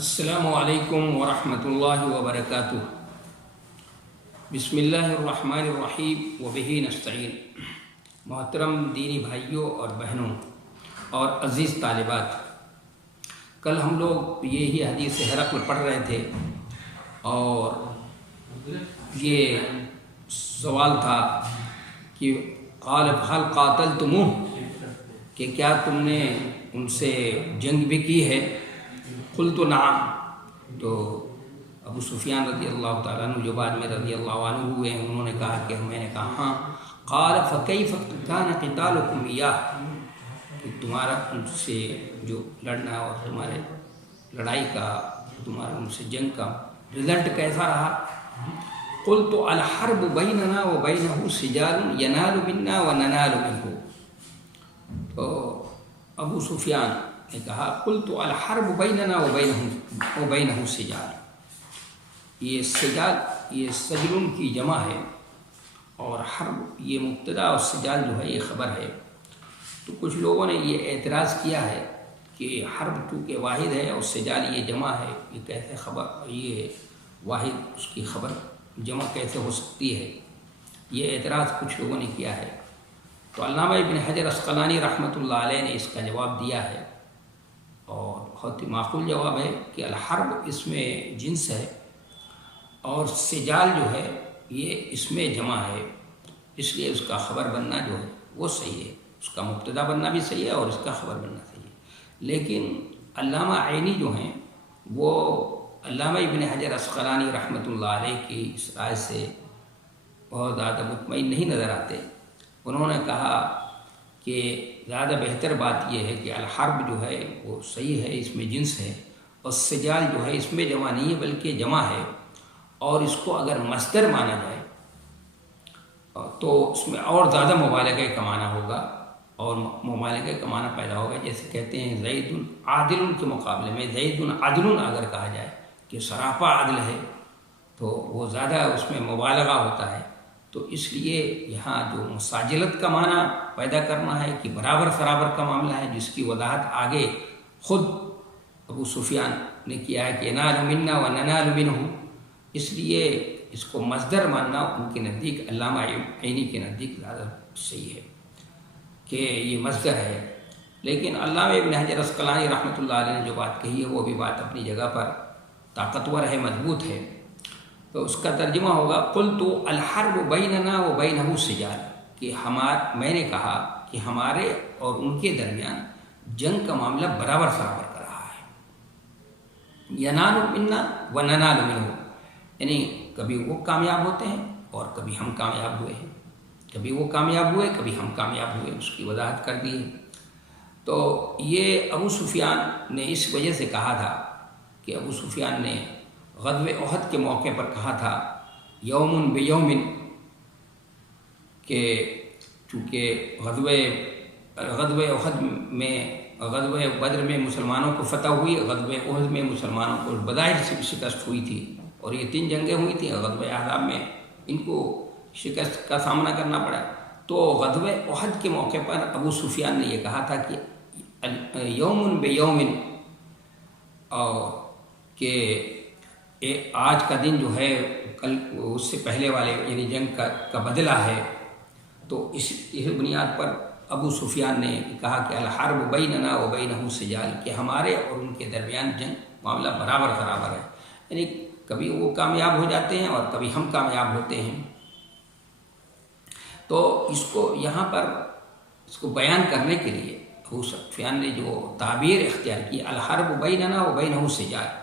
السلام علیکم ورحمۃ اللہ وبرکاتہ۔ بسم اللہ الرحمن الرحیم وبہ نستعین۔ محترم دینی بھائیوں اور بہنوں اور عزیز طالبات، کل ہم لوگ یہی حدیث ہرقل پڑھ رہے تھے اور یہ سوال تھا کہ قال هل قاتلتموه، کہ کیا تم نے ان سے جنگ بھی کی ہے؟ قلت نعم، تو ابو سفیان رضی اللہ تعالیٰ عنہ جو بعد میں رضی اللہ عنہ ہوئے ہیں، انہوں نے کہا کہ میں نے کہا ہاں۔ قال فکیف کان قتالکم ایاہ، کہ تمہارا ان سے جو لڑنا اور تمہارے لڑائی کا، تمہارا ان سے جنگ کا رزلٹ کیسا رہا؟ قلت الحرب بیننا و بینہ سجال ینال منا و ننال منہ، تو ابو سفیان نے کہا قلت الحرب بیننا و بینہ سجال، یہ سجال یہ سجل کی جمع ہے اور حرب یہ مبتدا اور سجال جو ہے یہ خبر ہے۔ تو کچھ لوگوں نے یہ اعتراض کیا ہے کہ حرب چونکہ واحد ہے اور سجال یہ جمع ہے، یہ کیسے خبر، یہ واحد اس کی خبر جمع کیسے ہو سکتی ہے؟ یہ اعتراض کچھ لوگوں نے کیا ہے۔ تو علامہ ابن حجر عسقلانی رحمۃ اللہ علیہ نے اس کا جواب دیا ہے اور بہت ہی معقول جواب ہے کہ الحرب اس میں جنس ہے اور سجال جو ہے یہ اس میں جمع ہے، اس لیے اس کا خبر بننا جو ہے وہ صحیح ہے، اس کا مبتدا بننا بھی صحیح ہے اور اس کا خبر بننا صحیح ہے۔ لیکن علامہ عینی جو ہیں وہ علامہ ابن حجر عسقلانی رحمۃ اللہ علیہ کی اس رائے سے بہت زیادہ مطمئن نہیں نظر آتے۔ انہوں نے کہا کہ زیادہ بہتر بات یہ ہے کہ الحرب جو ہے وہ صحیح ہے، اس میں جنس ہے، اور سجال جو ہے اس میں جمع نہیں ہے بلکہ جمع ہے، اور اس کو اگر مصدر مانا جائے تو اس میں اور زیادہ مبالغہ کا معنی ہوگا اور مبالغہ کا معنی پیدا ہوگا۔ جیسے کہتے ہیں زید عادل کے مقابلے میں زید عدل اگر کہا جائے کہ سراپا عدل ہے تو وہ زیادہ اس میں مبالغہ ہوتا ہے۔ تو اس لیے یہاں جو مساجلت کا معنی پیدا کرنا ہے کہ برابر سرابر کا معاملہ ہے، جس کی وضاحت آگے خود ابو سفیان نے کیا ہے کہ ینال منا و ننال منہ، اس لیے اس کو مصدر ماننا ان کے نزدیک، علامہ عینی کے نزدیک زیادہ صحیح ہے کہ یہ مصدر ہے۔ لیکن علامہ ابن حجر عسقلانی رحمۃ اللہ علیہ نے جو بات کہی ہے وہ بھی بات اپنی جگہ پر طاقتور ہے، مضبوط ہے۔ تو اس کا ترجمہ ہوگا قلت الحرب بیننا و بینہ سجال، کہ میں نے کہا کہ ہمارے اور ان کے درمیان جنگ کا معاملہ برابر سرابر کر رہا ہے، ینال منا و ننال منہ، یعنی کبھی وہ کامیاب ہوتے ہیں اور کبھی ہم کامیاب ہوئے ہیں، کبھی وہ کامیاب ہوئے کبھی ہم کامیاب ہوئے، اس کی وضاحت کر دی ہے۔ تو یہ ابو سفیان نے اس وجہ سے کہا تھا کہ ابو سفیان نے غزوہ احد کے موقع پر کہا تھا یوم بیوم، کہ چونکہ غزوہ احد میں، غزوہ بدر میں مسلمانوں کو فتح ہوئی، غزوہ احد میں مسلمانوں کو بظاہر شکست ہوئی تھی، اور یہ 3 جنگیں ہوئی تھیں۔ غزوہ احزاب میں ان کو شکست کا سامنا کرنا پڑا۔ تو غزوہ احد کے موقع پر ابو سفیان نے یہ کہا تھا کہ یوم بیوم، اور کہ آج کا دن جو ہے کل اس سے پہلے والے یعنی جنگ کا بدلہ ہے۔ تو اس بنیاد پر ابو سفیان نے کہا کہ الحرب بیننا و بینہ سجال، کہ ہمارے اور ان کے درمیان جنگ معاملہ برابر برابر ہے، یعنی کبھی وہ کامیاب ہو جاتے ہیں اور کبھی ہم کامیاب ہوتے ہیں۔ تو اس کو یہاں پر اس کو بیان کرنے کے لیے ابو سفیان نے جو تعبیر اختیار کی الحرب بیننا و بینہ سجال،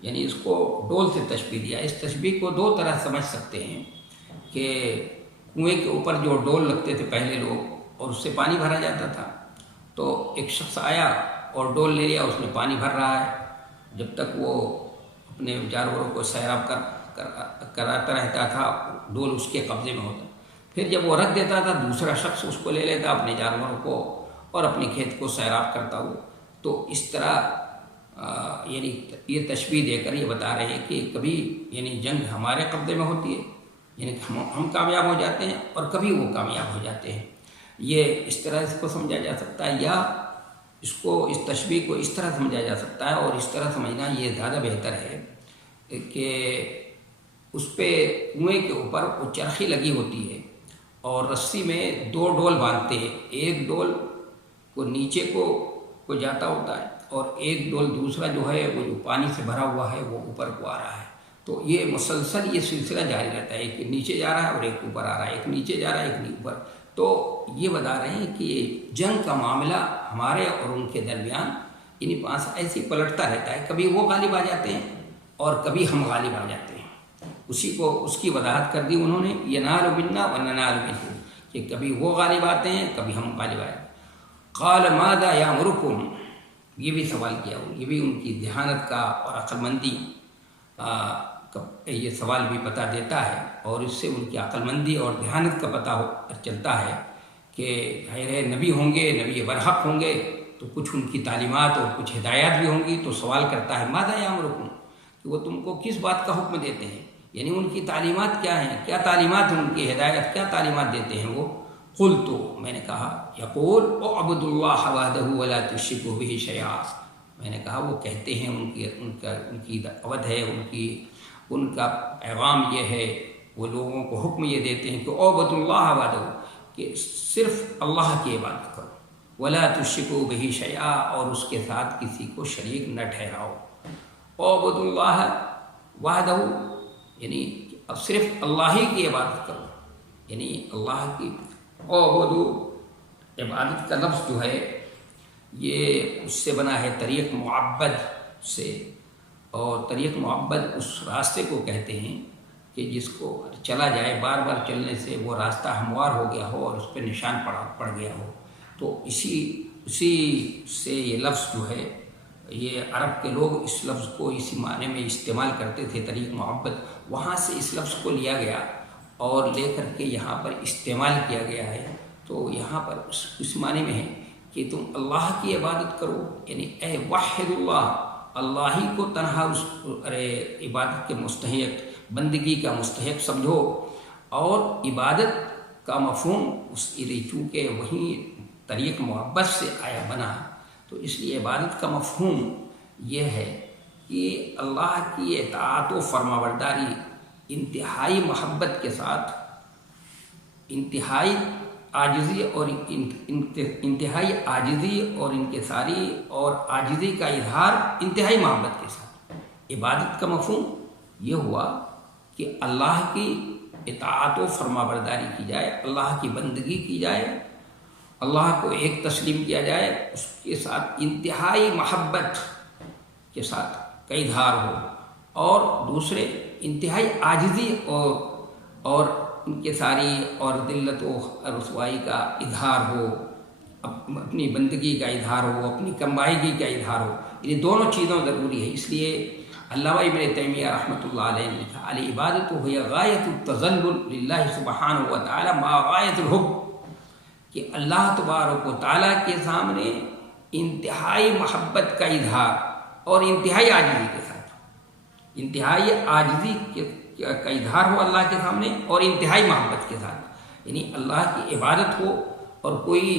یعنی اس کو ڈول سے تشبیہ دیا۔ اس تشبیہ کو 2 طرح سمجھ سکتے ہیں کہ کنویں کے اوپر جو ڈول رکھتے تھے پہلے لوگ اور اس سے پانی بھرا جاتا تھا، تو ایک شخص آیا اور ڈول لے لیا، اس میں پانی بھر رہا ہے، جب تک وہ اپنے جانوروں کو سیراب کراتا رہتا تھا ڈول اس کے قبضے میں ہوتا، پھر جب وہ رکھ دیتا تھا دوسرا شخص اس کو لے لیتا اپنے جانوروں کو اور اپنے کھیت کو سیراب کرتا ہوا۔ تو اس طرح یعنی یہ تشبیہ دے کر یہ بتا رہے ہیں کہ کبھی یعنی جنگ ہمارے قبضے میں ہوتی ہے، یعنی کہ ہم کامیاب ہو جاتے ہیں اور کبھی وہ کامیاب ہو جاتے ہیں۔ یہ اس طرح اس کو سمجھا جا سکتا ہے، یا اس کو اس تشبیہ کو اس طرح سمجھا جا سکتا ہے، اور اس طرح سمجھنا یہ زیادہ بہتر ہے کہ اس پہ کنویں کے اوپر وہ چرخی لگی ہوتی ہے اور رسی میں 2 ڈول باندھتے ہیں، ایک ڈول کو نیچے کو جاتا ہوتا ہے اور ایک ڈول دوسرا جو ہے وہ جو پانی سے بھرا ہوا ہے وہ اوپر کو آ رہا ہے۔ تو یہ مسلسل یہ سلسلہ جاری رہتا ہے، ایک نیچے جا رہا ہے اور ایک اوپر آ رہا ہے، ایک نیچے جا رہا ہے ایک اوپر۔ تو یہ بتا رہے ہیں کہ جنگ کا معاملہ ہمارے اور ان کے درمیان انہیں پاس ایسے ہی پلٹتا رہتا ہے، کبھی وہ غالب آ جاتے ہیں اور کبھی ہم غالب آ جاتے ہیں۔ اس کی وضاحت کر دی انہوں نے، ینال منا و ننال منہ، کہ کبھی وہ غالب آتے ہیں کبھی ہم غالب آئے۔ قال ماذا یامرکم، یہ بھی سوال کیا، یہ بھی ان کی ذہانت کا اور عقل مندی یہ سوال بھی پتہ دیتا ہے، اور اس سے ان کی عقل مندی اور ذہانت کا پتہ چلتا ہے کہ ظاہر نبی ہوں گے، نبی برحق ہوں گے تو کچھ ان کی تعلیمات اور کچھ ہدایات بھی ہوں گی، تو سوال کرتا ہے ماذا یامرکم، کہ وہ تم کو کس بات کا حکم دیتے ہیں، یعنی ان کی تعلیمات کیا ہیں، کیا تعلیمات ہیں ان کی ہدایت، کیا تعلیمات دیتے ہیں وہ۔ قلت، میں نے کہا، یقول اعبدوا اللہ وحدہ ولا تشرکوا بہ شیئا، میں نے کہا وہ کہتے ہیں ان کی دعوت ہے، ان کا پیغام یہ ہے، وہ لوگوں کو حکم یہ دیتے ہیں کہ اعبدوا اللہ وحدہ، کہ صرف اللہ کی عبادت کرو، ولا تشرکوا بہ شیئا، اور اس کے ساتھ کسی کو شریک نہ ٹھہراؤ۔ اعبدوا اللہ وحدہ یعنی اب صرف اللہ ہی کی عبادت کرو، یعنی اللہ کی اعبدوا، عبادت کا لفظ جو ہے یہ اس سے بنا ہے طریق معبد سے، اور طریق معبد اس راستے کو کہتے ہیں کہ جس کو چلا جائے، بار بار چلنے سے وہ راستہ ہموار ہو گیا ہو اور اس پہ نشان پڑ گیا ہو، تو اسی سے یہ لفظ جو ہے، یہ عرب کے لوگ اس لفظ کو اسی معنی میں استعمال کرتے تھے، طریق معبد، وہاں سے اس لفظ کو لیا گیا اور لے کر کے یہاں پر استعمال کیا گیا ہے۔ تو یہاں پر اس معنی میں ہے کہ تم اللہ کی عبادت کرو، یعنی اے وحد اللہ، اللہ ہی کو تنہا اس عبادت کے مستحق، بندگی کا مستحق سمجھو، اور عبادت کا مفہوم چونکہ وہیں طریق محبت سے آیا بنا، تو اس لیے عبادت کا مفہوم یہ ہے کہ اللہ کی اطاعت و فرمانبرداری انتہائی محبت کے ساتھ، انتہائی عاجزی اور انکساری اور عاجزی کا اظہار انتہائی محبت کے ساتھ۔ عبادت کا مفہوم یہ ہوا کہ اللہ کی اطاعت و فرمانبرداری کی جائے، اللہ کی بندگی کی جائے، اللہ کو ایک تسلیم کیا جائے، اس کے ساتھ انتہائی محبت کے ساتھ کا اظہار ہو، اور دوسرے انتہائی عاجزی اور انکساری اور ذلت و رسوائی کا اظہار ہو، اپنی بندگی کا اظہار ہو، اپنی کمائیگی کا اظہار ہو، یہ دونوں چیزوں ضروری ہے۔ اس لیے علامہ ابن تیمیہ رحمۃ اللہ علیہ نے لکھا، العبادت هي غایۃ التذلل للہ سبحانہ و تعالی مع غایۃ الحب، کہ اللہ تبارک و تعالیٰ کے سامنے انتہائی محبت کا اظہار اور انتہائی عاجزی کے ساتھ، انتہائی عاجزی کا اظہار ہو اللہ کے سامنے اور انتہائی محبت کے ساتھ، یعنی اللہ کی عبادت ہو اور کوئی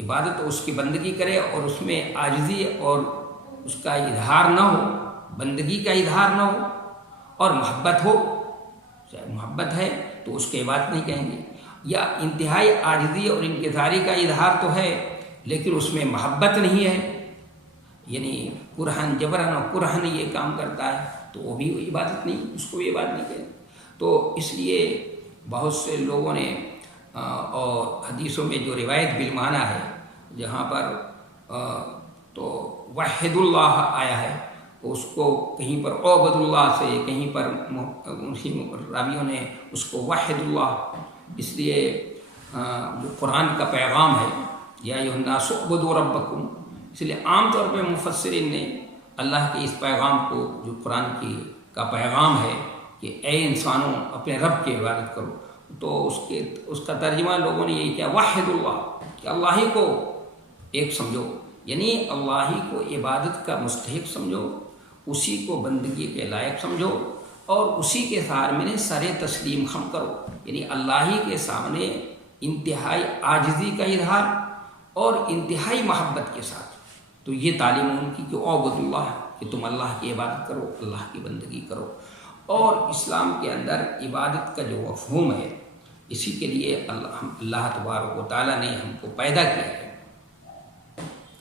عبادت اس کی بندگی کرے اور اس میں عاجزی اور اس کا اظہار نہ ہو، بندگی کا اظہار نہ ہو، اور محبت ہو، محبت ہے تو اس کی عبادت نہیں کہیں گے، یا انتہائی عاجزی اور انکساری کا اظہار تو ہے لیکن اس میں محبت نہیں ہے، یعنی کرہن جبرن اور کرہن یہ کام کرتا ہے تو وہ بھی عبادت نہیں، اس کو بھی عبادت نہیں کہیں۔ تو اس لیے بہت سے لوگوں نے اور حدیثوں میں جو روایت بالمعنی ہے، جہاں پر تو وحد اللہ آیا ہے، اس کو کہیں پر عبد اللہ سے، کہیں پر راویوں نے اس کو وحد اللہ، اس لیے وہ قرآن کا پیغام ہے، یا ایھا الناس اعبدوا ربکم، اس لیے عام طور پہ مفسرین نے اللہ کے اس پیغام کو، جو قرآن کا پیغام ہے کہ اے انسانوں اپنے رب کی عبادت کرو، تو اس کا ترجمہ لوگوں نے یہی کیا، وحد اللہ، کہ اللہ ہی کو ایک سمجھو، یعنی اللہ ہی کو عبادت کا مستحق سمجھو، اسی کو بندگی کے لائق سمجھو، اور اسی کے سامنے سر تسلیم خم کرو، یعنی اللہ ہی کے سامنے انتہائی عاجزی کا اظہار اور انتہائی محبت کے ساتھ، تو یہ تعلیم ان کی کہ اعبد اللہ، کہ تم اللہ کی عبادت کرو، اللہ کی بندگی کرو۔ اور اسلام کے اندر عبادت کا جو مفہوم ہے، اسی کے لیے اللہ تبارک و تعالیٰ نے ہم کو پیدا کیا ہے،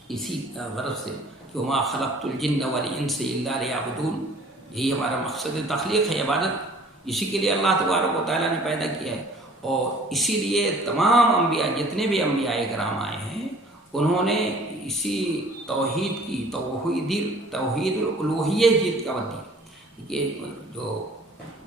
اسی غرض سے کہ وما خلقت الجن والانس الا لیعبدون، یہی ہمارا مقصد تخلیق ہے، عبادت، اسی کے لیے اللہ تبارک و تعالیٰ نے پیدا کیا ہے۔ اور اسی لیے تمام انبیاء، جتنے بھی انبیاء کرام آئے ہیں، انہوں نے اسی توحید کی، توحید الالوہیہ کی دعوت دی کہ جو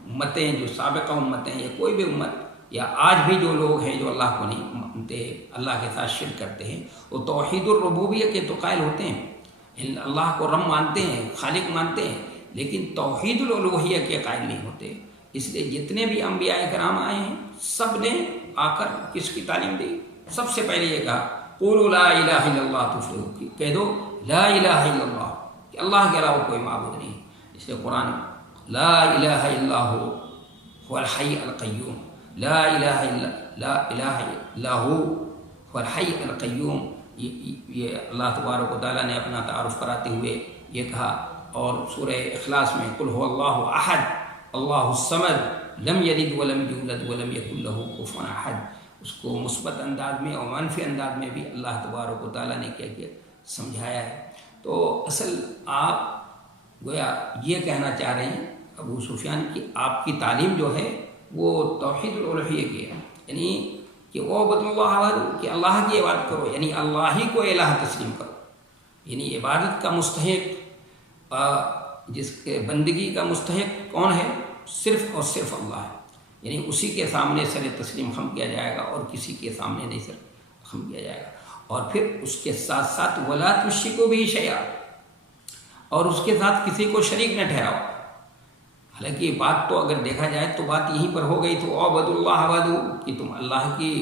امتیں، جو سابقہ امتیں یا کوئی بھی امت یا آج بھی جو لوگ ہیں جو اللہ کو نہیں مانتے، اللہ کے ساتھ شرک کرتے ہیں، وہ توحید الربوبیہ کے تو قائل ہوتے ہیں، اللہ کو رب مانتے ہیں، خالق مانتے ہیں، لیکن توحید الالوہیہ کے قائل نہیں ہوتے۔ اس لیے جتنے بھی انبیاء کرام آئے ہیں، سب نے آ کر کس کی تعلیم دی؟ سب سے پہلے یہ کہا قولوا لا الہ الا اللہ تفلحوا، کہہ دو لا الہ الا اللہ، کہ اللہ کے علاوہ کوئی معبود نہیں۔ اس لیے قرآن لا الہ الا هو الحی القیوم، لا الہ الا هو الحی القیوم، یہ اللہ تبارک و تعالیٰ نے اپنا تعارف کراتے ہوئے یہ کہا۔ اور سورہ اخلاص میں قل هو اللہ احد اللہ الصمد لم یلد ولم یولد ولم یکن له کفوا احد، اس کو مثبت انداز میں اور منفی انداز میں بھی اللہ تبارک و تعالیٰ نے کیا سمجھایا ہے۔ تو اصل آپ گویا یہ کہنا چاہ رہے ہیں ابو سفیان کی آپ کی تعلیم جو ہے وہ توحید الالوہیہ کی ہے، یعنی کہ اعبدوا اللہ وحدہ، کہ اللہ کی عبادت کرو، یعنی اللہ ہی کو الہ تسلیم کرو، یعنی عبادت کا مستحق، جس کے بندگی کا مستحق کون ہے؟ صرف اور صرف اللہ ہے، یعنی اسی کے سامنے سر تسلیم خم کیا جائے گا اور کسی کے سامنے نہیں سر خم کیا جائے گا۔ اور پھر اس کے ساتھ ساتھ ولا تشرکوا بہ شیئا، اور اس کے ساتھ کسی کو شریک نہ ٹھہراؤ۔ حالانکہ بات تو اگر دیکھا جائے تو بات یہیں پر ہو گئی، تو اعبدوا اللہ وحدہ، کہ تم اللہ کی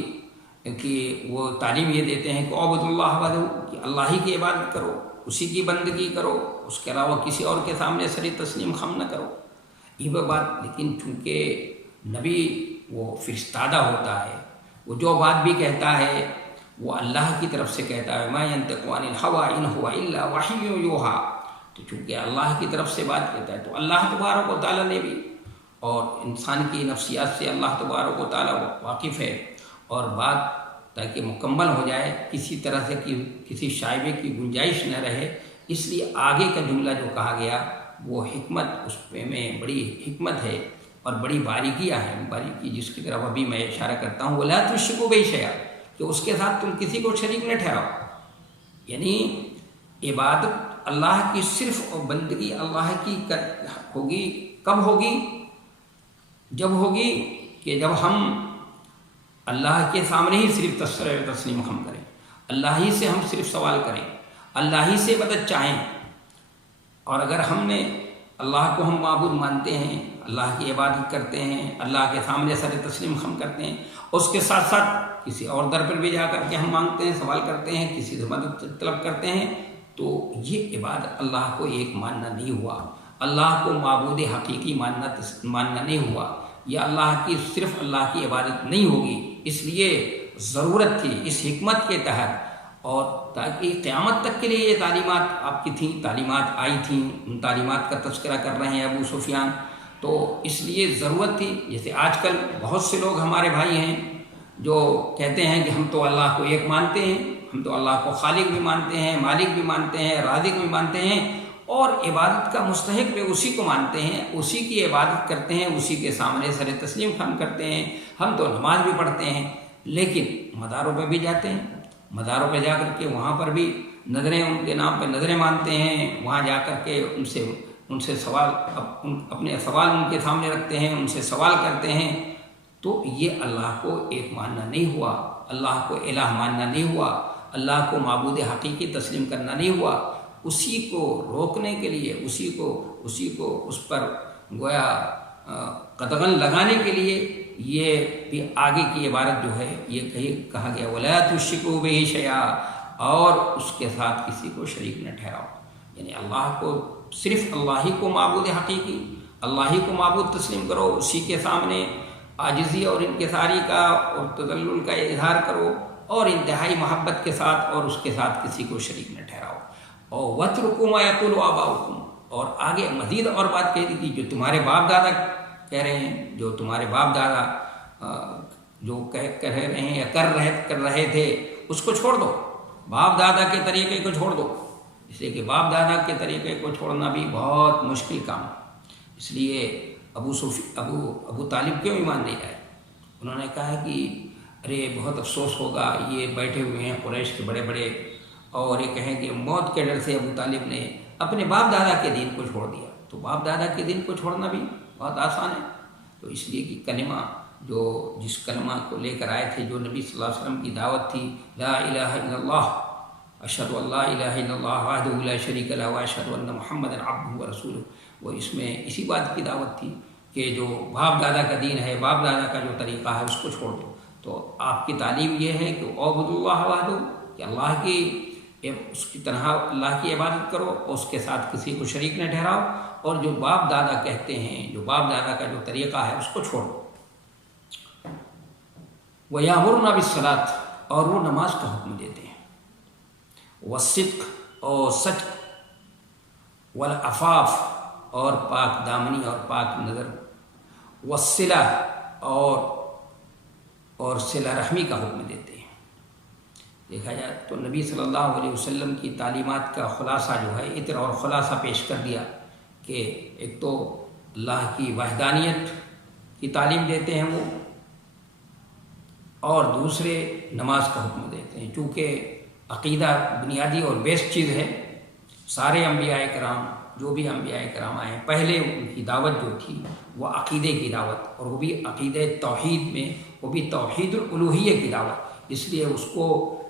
وہ تعلیم یہ دیتے ہیں کہ اعبدوا اللہ وحدہ، کہ اللہ ہی کی عبادت کرو، اسی کی بندگی کرو، اس کے علاوہ کسی اور کے سامنے سر تسلیم خم نہ کرو، یہ بات۔ لیکن چونکہ نبی وہ فرستادہ ہوتا ہے، وہ جو بات بھی کہتا ہے وہ اللہ کی طرف سے کہتا ہے، ما ینطق عن الہویٰ ان ہوا الا وحی یوحیٰ، تو چونکہ اللہ کی طرف سے بات کہتا ہے تو اللہ تبارک و تعالیٰ نے بھی، اور انسان کی نفسیات سے اللہ تبارک و تعالیٰ واقف ہے، اور بات تاکہ مکمل ہو جائے، کسی طرح سے کسی شائبے کی گنجائش نہ رہے، اس لیے آگے کا جملہ جو کہا گیا وہ حکمت، اس میں بڑی حکمت ہے اور بڑی باریکیاں ہیں، باریکی جس کی طرف ابھی میں اشارہ کرتا ہوں، ولا تشرکوا بہ شیئا، کہ اس کے ساتھ تم کسی کو شریک نہ ٹھہراؤ، یعنی عبادت اللہ کی صرف اور بندگی اللہ کی ہوگی، کب ہوگی؟ جب ہوگی کہ جب ہم اللہ کے سامنے ہی صرف تسلیم خم کریں، اللہ ہی سے ہم صرف سوال کریں، اللہ ہی سے مدد چاہیں۔ اور اگر ہم نے اللہ کو ہم معبود مانتے ہیں، اللہ کی عبادت کرتے ہیں، اللہ کے سامنے سر تسلیم خم کرتے ہیں، اس کے ساتھ ساتھ کسی اور در پر بھی جا کر کے ہم مانگتے ہیں، سوال کرتے ہیں، کسی سے مدد طلب کرتے ہیں، تو یہ عبادت اللہ کو ایک ماننا نہیں ہوا، اللہ کو معبود حقیقی ماننا نہیں ہوا، یہ اللہ کی صرف اللہ کی عبادت نہیں ہوگی۔ اس لیے ضرورت تھی اس حکمت کے تحت، اور تاکہ قیامت تک کے لیے یہ تعلیمات آپ کی تھیں، تعلیمات آئی تھیں، ان تعلیمات کا تذکرہ کر رہے ہیں ابو سفیان، تو اس لیے ضرورت تھی۔ جیسے آج کل بہت سے لوگ ہمارے بھائی ہیں جو کہتے ہیں کہ ہم تو اللہ کو ایک مانتے ہیں، ہم تو اللہ کو خالق بھی مانتے ہیں، مالک بھی مانتے ہیں، رازق بھی مانتے ہیں، اور عبادت کا مستحق بھی اسی کو مانتے ہیں، اسی کی عبادت کرتے ہیں، اسی کے سامنے سر تسلیم خم کرتے ہیں، ہم تو نماز بھی پڑھتے ہیں، لیکن مداروں پہ بھی جاتے ہیں، مداروں پہ جا کر کے وہاں پر بھی نظریں، ان کے نام پہ نظریں مانتے ہیں، وہاں جا کر کے ان سے سوال، اپنے سوال ان کے سامنے رکھتے ہیں، ان سے سوال کرتے ہیں، تو یہ اللہ کو ایک ماننا نہیں ہوا، اللہ کو الہ ماننا نہیں ہوا، اللہ کو معبود حقیقی تسلیم کرنا نہیں ہوا۔ اسی کو روکنے کے لیے، اسی کو اس پر گویا قدغن لگانے کے لیے یہ بھی آگے کی عبارت جو ہے یہ کہا گیا ولا تشرکوا بہ شیئا، اور اس کے ساتھ کسی کو شریک نہ ٹھہراؤ، یعنی اللہ کو صرف اللہ ہی کو معبود حقیقی، اللہ ہی کو معبود تسلیم کرو، اسی کے سامنے عاجزی اور انکساری کا اور تذلل کا اظہار کرو، اور انتہائی محبت کے ساتھ، اور اس کے ساتھ کسی کو شریک نہ ٹھہراؤ۔ اور وَاتْرُكُوا مَا يَقُولُ آبَاؤُكُمْ، اور آگے مزید اور بات کہہ دی تھی، جو تمہارے باپ دادا کہہ رہے ہیں، جو تمہارے باپ دادا جو کہہ رہے ہیں یا کر رہے تھے، اس کو چھوڑ دو، باپ دادا کے طریقے کو چھوڑ دو، اس لیے کہ باپ دادا کے طریقے کو چھوڑنا بھی بہت مشکل کام ہے۔ اس لیے ابو طالب کیوں ایمان نہیں لائے؟ انہوں نے کہا کہ ارے بہت افسوس ہوگا، یہ بیٹھے ہوئے ہیں قریش کے بڑے بڑے، اور یہ کہیں کہ موت کے ڈر سے ابو طالب نے اپنے باپ دادا کے دین کو چھوڑ دیا۔ تو باپ دادا کے دین کو چھوڑنا بھی بہت آسان ہے۔ تو اس لیے کہ کلمہ جس کلمہ کو لے کر آئے تھے، جو نبی صلی اللہ علیہ وسلم کی دعوت تھی، لا الہ الا اللہ، اشہد ان لا الہ الا اللہ وحدہ لا شریک لہ واشہد ان محمدا عبدہ ورسولہ، وہ اس میں اسی بات کی دعوت تھی کہ جو باپ دادا کا دین ہے، باپ دادا کا جو طریقہ ہے، اس کو چھوڑ دو۔ تو آپ کی تعلیم یہ ہے کہ اعبدوا اللہ وحدہ، کہ اللہ کی تنہا اللہ کی عبادت کرو اور اس کے ساتھ کسی کو شریک نہ ٹھہراؤ، اور جو باپ دادا کہتے ہیں، جو باپ دادا کا جو طریقہ ہے، اس کو چھوڑو۔ وَيَأْمُرُنَا بِالصَّلَاةِ، اور وہ نماز کا حکم دیتے ہیں، وَالصِّدْقِ، اور سچ، وَالْعَفَافِ، اور پاک دامنی اور پاک نظر، وَالصِّلَةِ، اور صلہ رحمی کا حکم دیتے ہیں۔ دیکھا جائے تو نبی صلی اللہ علیہ وسلم کی تعلیمات کا خلاصہ جو ہے، اتر اور خلاصہ پیش کر دیا کہ ایک تو اللہ کی وحدانیت کی تعلیم دیتے ہیں وہ، اور دوسرے نماز کا حکم دیتے ہیں، چونکہ عقیدہ بنیادی اور بیسٹ چیز ہے۔ سارے انبیاء کرام، جو بھی انبیاء کرام آئے، پہلے ان کی دعوت جو تھی وہ عقیدے کی دعوت، اور وہ بھی عقیدہ توحید میں، وہ بھی توحید الالوہیہ کی دعوت، اس لیے اس کو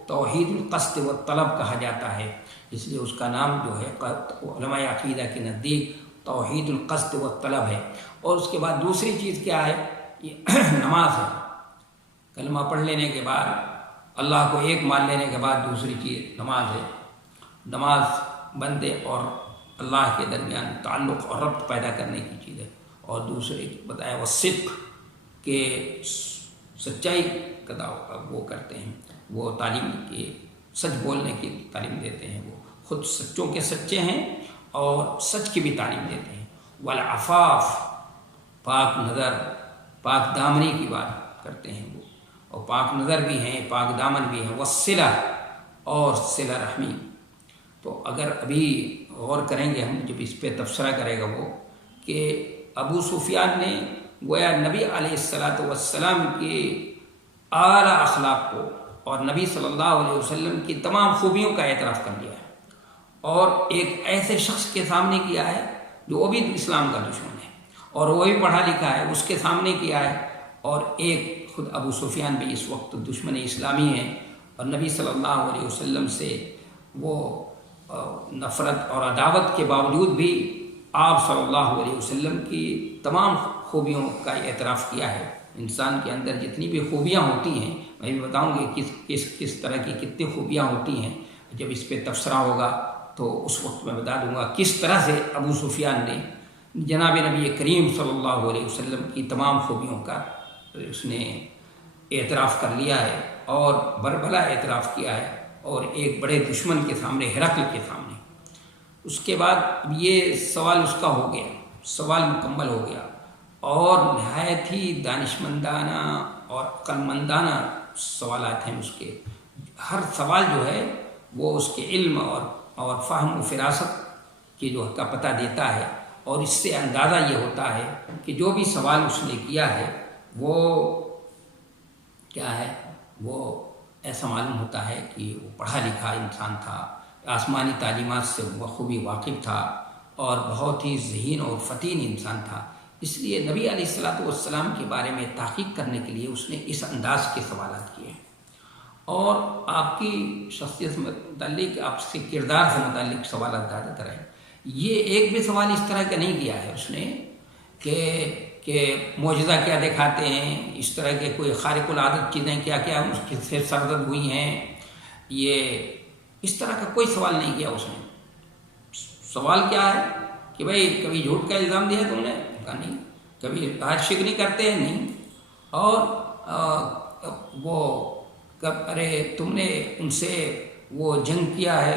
توحید القصد و طلب کہا جاتا ہے۔ اس لیے اس کا نام جو ہے علماء عقیدہ کے نزدیک توحید القصد و طلب ہے۔ اور اس کے بعد دوسری چیز کیا ہے؟ یہ نماز ہے۔ کلمہ پڑھ لینے کے بعد، اللہ کو ایک مان لینے کے بعد دوسری چیز نماز ہے۔ نماز بندے اور اللہ کے درمیان تعلق اور ربط پیدا کرنے کی چیز ہے۔ اور دوسرے بتایا وہ صدق، کہ سچائی کا وہ کرتے ہیں، وہ تعلیم کے سچ بولنے کی تعلیم دیتے ہیں، وہ خود سچوں کے سچے ہیں اور سچ کی بھی تعلیم دیتے ہیں۔ والعفاف، پاک نظر، پاک دامنی کی بات کرتے ہیں وہ، اور پاک نظر بھی ہیں، پاک دامن بھی ہیں۔ والصلہ، اور صلہ رحمی۔ تو اگر ابھی غور کریں گے ہم، جب اس پہ تبصرہ کرے گا وہ، کہ ابو سفیان نے گویا نبی علیہ السلام کے اعلیٰ اخلاق کو اور نبی صلی اللہ علیہ وسلم کی تمام خوبیوں کا اعتراف کر لیا ہے، اور ایک ایسے شخص کے سامنے کیا ہے جو وہ بھی اسلام کا دشمن ہے اور وہ بھی پڑھا لکھا ہے، اس کے سامنے کیا ہے، اور ایک خود ابو سفیان بھی اس وقت دشمن اسلامی ہیں، اور نبی صلی اللہ علیہ وسلم سے وہ نفرت اور عداوت کے باوجود بھی آپ صلی اللہ علیہ وسلم کی تمام خوبیوں کا اعتراف کیا ہے۔ انسان کے اندر جتنی بھی خوبیاں ہوتی ہیں، میں بھی بتاؤں گی کس طرح کی کتنی خوبیاں ہوتی ہیں، جب اس پہ تبصرہ ہوگا تو اس وقت میں بتا دوں گا کس طرح سے ابو سفیان نے جناب نبی کریم صلی اللہ علیہ وسلم کی تمام خوبیوں کا اس نے اعتراف کر لیا ہے، اور بربلا اعتراف کیا ہے، اور ایک بڑے دشمن کے سامنے، ہرقل کے سامنے۔ اس کے بعد یہ سوال اس کا ہو گیا، سوال مکمل ہو گیا، اور نہایت ہی دانشمندانہ اور عقلمندانہ سوالات ہیں اس کے۔ ہر سوال جو ہے وہ اس کے علم اور فہم و فراست کی جو کا پتہ دیتا ہے، اور اس سے اندازہ یہ ہوتا ہے کہ جو بھی سوال اس نے کیا ہے وہ کیا ہے، وہ ایسا معلوم ہوتا ہے کہ وہ پڑھا لکھا انسان تھا، آسمانی تعلیمات سے بخوبی واقف تھا، اور بہت ہی ذہین اور فتین انسان تھا۔ اس لیے نبی علیہ السلام کے بارے میں تحقیق کرنے کے لیے اس نے اس انداز کے سوالات کیے ہیں، اور آپ کی شخصیت سے متعلق، آپ کے کردار سے متعلق سوالات زیادہ تر ہیں۔ یہ ایک بھی سوال اس طرح کا نہیں کیا ہے اس نے کہ معجزہ کیا دکھاتے ہیں، اس طرح کے کوئی خارق العادت چیزیں کیا اس کی سے سرزد ہوئی ہیں، یہ اس طرح کا کوئی سوال نہیں کیا اس نے۔ سوال کیا ہے کہ بھئی کبھی جھوٹ کا الزام دیا تم نے؟ کہا نہیں۔ کبھی شکنی کرتے ہیں؟ نہیں۔ اور وہ ارے تم نے ان سے وہ جنگ کیا ہے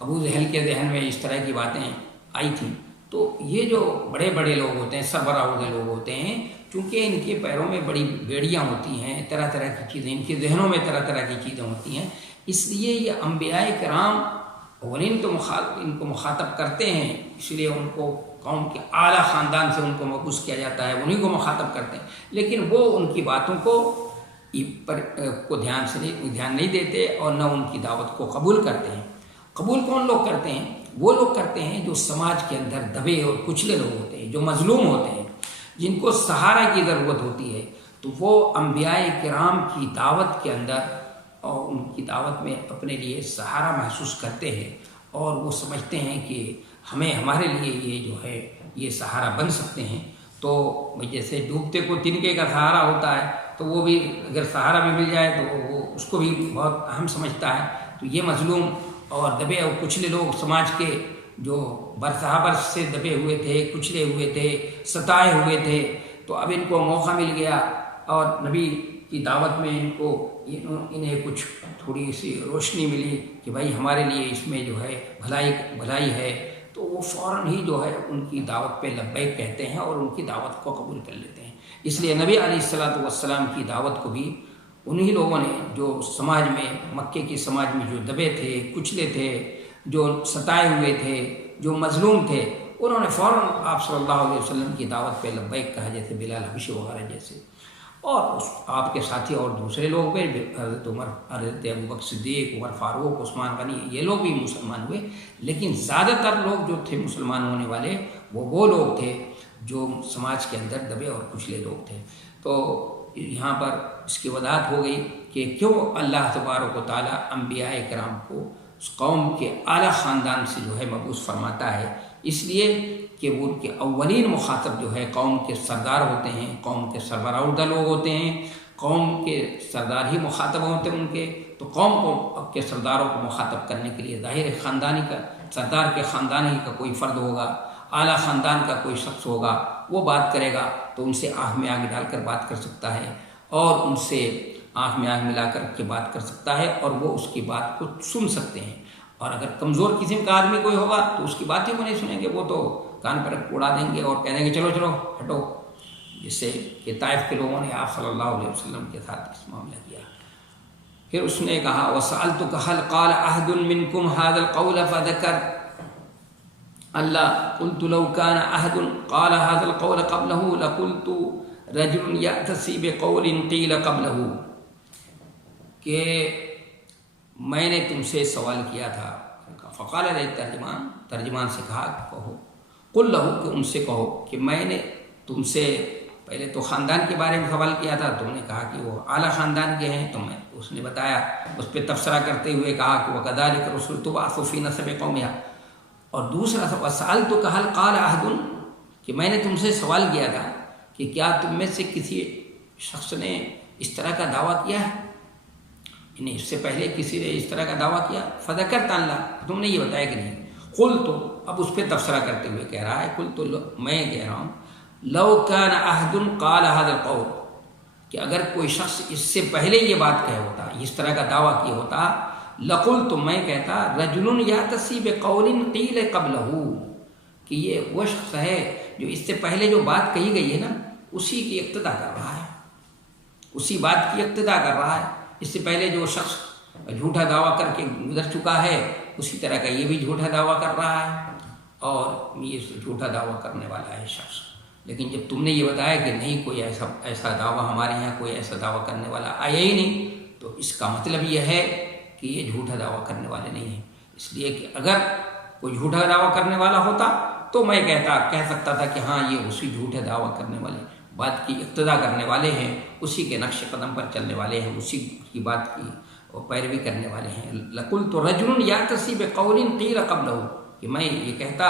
ابو جہل کے ذہن میں اس طرح کی باتیں آئی تھیں، تو یہ جو بڑے بڑے لوگ ہوتے ہیں، سربراہ لوگ ہوتے ہیں، چونکہ ان کے پیروں میں بڑی بیڑیاں ہوتی ہیں، طرح طرح کی چیزیں، ان کے ذہنوں میں طرح طرح کی چیزیں ہوتی ہیں، اس لیے یہ انبیاء کرام اولین تو ان کو مخاطب کرتے ہیں، اس لیے ان کو قوم کے اعلیٰ خاندان سے ان کو مبعوث کیا جاتا ہے، انہیں کو مخاطب کرتے ہیں، لیکن وہ ان کی باتوں کو دھیان نہیں دیتے اور نہ ان کی دعوت کو قبول کرتے ہیں۔ قبول کون لوگ کرتے ہیں؟ وہ لوگ کرتے ہیں جو سماج کے اندر دبے اور کچلے لوگ ہوتے ہیں، جو مظلوم ہوتے ہیں، جن کو سہارا کی ضرورت ہوتی ہے، تو وہ انبیاء کرام کی دعوت کے اندر اور ان کی دعوت میں اپنے لیے سہارا محسوس کرتے ہیں، اور وہ سمجھتے ہیں کہ ہمارے لیے یہ جو ہے یہ سہارا بن سکتے ہیں۔ تو جیسے ڈوبتے کو تنکے کا سہارا ہوتا ہے، تو وہ بھی اگر سہارا بھی مل جائے تو وہ اس کو بھی بہت اہم سمجھتا ہے۔ تو یہ مظلوم اور دبے اور کچلے لوگ سماج کے جو برس سے دبے ہوئے تھے، کچلے ہوئے تھے، ستائے ہوئے تھے، تو اب ان کو موقع مل گیا اور نبی کی دعوت میں انہیں کچھ تھوڑی سی روشنی ملی کہ بھائی ہمارے لیے اس میں جو ہے بھلائی ہے، تو وہ فوراً ہی جو ہے ان کی دعوت پہ لبیک کہتے ہیں اور ان کی دعوت کو قبول کر لیتے ہیں۔ اس لیے نبی علیہ السلام کی دعوت کو بھی انہی لوگوں نے جو سماج میں، مکے کے سماج میں جو دبے تھے، کچلے تھے، جو ستائے ہوئے تھے، جو مظلوم تھے، انہوں نے فوراً آپ صلی اللہ علیہ وسلم کی دعوت پہ لبیک کہا، جیسے بلال حبشی وغیرہ جیسے، اور آپ کے ساتھی اور دوسرے لوگ بھی، حضرت عمر، حضرت ابوبکر صدیق، عمر فاروق، عثمان غنی، یہ لوگ بھی مسلمان ہوئے، لیکن زیادہ تر لوگ جو تھے مسلمان ہونے والے وہ لوگ تھے جو سماج کے اندر دبے اور کچلے لوگ تھے۔ تو یہاں پر اس کی وضاحت ہو گئی کہ کیوں اللہ تبارک و تعالیٰ انبیاء کرام کو اس قوم کے اعلیٰ خاندان سے جو ہے مبعوث فرماتا ہے، اس لیے کہ وہ ان کے اولین مخاطب جو ہے قوم کے سردار ہوتے ہیں، قوم کے سربراہ لوگ ہوتے ہیں، قوم کے سردار ہی مخاطب ہوتے ہیں ان کے، تو قوم کو کے سرداروں کو مخاطب کرنے کے لیے ظاہر خاندانی کا، سردار کے خاندان ہی کا کوئی فرد ہوگا، اعلیٰ خاندان کا کوئی شخص ہوگا، وہ بات کرے گا تو ان سے آنکھ میں آنکھ ڈال کر بات کر سکتا ہے، اور ان سے آنکھ میں آنکھ ملا کر کے بات کر سکتا ہے، اور وہ اس کی بات کو سن سکتے ہیں۔ اور اگر کمزور قسم کا آدمی کوئی ہوگا تو اس کی باتیں وہ نہیں سنیں گے، وہ تو کان پر اڑا دیں گے اور کہہ دیں گے چلو چلو ہٹو، جس سے کہ طائف کے لوگوں نے آپ صلی اللہ علیہ وسلم کے ساتھ اس معاملہ کیا۔ پھر اس نے کہا وَسَأَلْتُكَ هَلْ قَالَ أَحَدٌ مِّنكُمْ هَذَا الْقَوْلَ فَذَكَرَ اللہ قلت لو كان أحد قال هذا القول قبله لقلت رجل يأتسي بقول قيل قبله، کہ میں نے تم سے سوال کیا تھا، فقال ترجمان سے کہا کہو، قل له کہ ان سے کہو کہ میں نے تم سے پہلے تو خاندان کے بارے میں سوال کیا تھا، تم نے کہا کہ وہ اعلیٰ خاندان کے ہیں، تو میں اس نے بتایا، اس پہ تبصرہ کرتے ہوئے کہا کہ وَكَذَلِكَ الرُّسُلُ تُبْعَثُ فِي نَسَبِ قَوْمِهَا، اور دوسرا وَسَأَلْتُكَ هَلْ قَالَ أَحَدٌ کہ میں نے تم سے سوال کیا تھا کہ کیا تم میں سے کسی شخص نے اس طرح کا دعویٰ کیا ہے، یعنی اس سے پہلے کسی نے اس طرح کا دعویٰ کیا، فذکرت اللہ، تم نے یہ بتایا کہ نہیں، قلت، اب اس پہ تبصرہ کرتے ہوئے کہہ رہا ہے، قلت میں کہہ رہا ہوں لو کان احد قال هذا القول، کہ اگر کوئی شخص اس سے پہلے یہ بات کہہ ہوتا، اس طرح کا دعویٰ کیا ہوتا، لقلت میں کہتا رجل یأتسی بقول قیل قبلہ، کہ یہ وہ شخص ہے جو اس سے پہلے جو بات کہی گئی ہے نا اسی کی اقتدا کر رہا ہے، اسی بات کی اقتدا کر رہا ہے، اس سے پہلے جو شخص جھوٹا دعویٰ کر کے گزر چکا ہے اسی طرح کا یہ بھی جھوٹا دعویٰ کر رہا ہے، اور یہ جھوٹا دعویٰ کرنے والا ہے شخص۔ لیکن جب تم نے یہ بتایا کہ نہیں کوئی ایسا دعویٰ ہمارے یہاں کوئی ایسا دعویٰ کرنے والا آیا ہی نہیں، تو اس کا مطلب یہ ہے کہ یہ جھوٹا دعویٰ کرنے والے نہیں ہیں، اس لیے کہ اگر کوئی جھوٹا دعویٰ کرنے والا ہوتا تو میں کہہ سکتا تھا کہ ہاں یہ اسی جھوٹے دعویٰ کرنے والے بات کی اقتدا کرنے والے ہیں، اسی کے نقش قدم پر چلنے والے ہیں، اسی کی بات کی پیروی کرنے والے ہیں۔ لقلت رجل یأتسی بقول قیل قبلہ، کہ میں یہ کہتا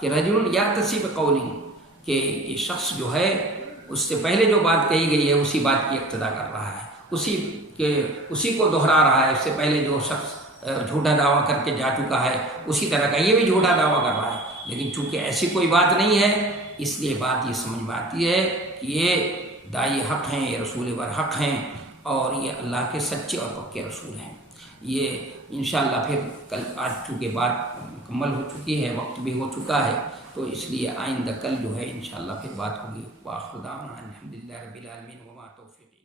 کہ رجل یأتسی بقول، کہ یہ شخص جو ہے اس سے پہلے جو بات کہی گئی ہے اسی بات کی اقتدا کر رہا ہے، اسی کو دہرا رہا ہے، اس سے پہلے جو شخص جھوٹا دعویٰ کر کے جا چکا ہے اسی طرح کا یہ بھی جھوٹا دعویٰ کر رہا ہے، لیکن چونکہ ایسی کوئی بات نہیں ہے اس لیے بات یہ سمجھ میں آتی ہے کہ یہ داعی حق ہیں، یہ رسول برحق ہیں، اور یہ اللہ کے سچے اور پکے رسول ہیں۔ یہ انشاءاللہ پھر کل آج چونکہ بات مکمل ہو چکی ہے، وقت بھی ہو چکا ہے، تو اس لیے آئندہ کل جو ہے انشاءاللہ پھر بات ہوگی۔ وآخر دعوانا الحمدللہ رب العالمین وما توفیق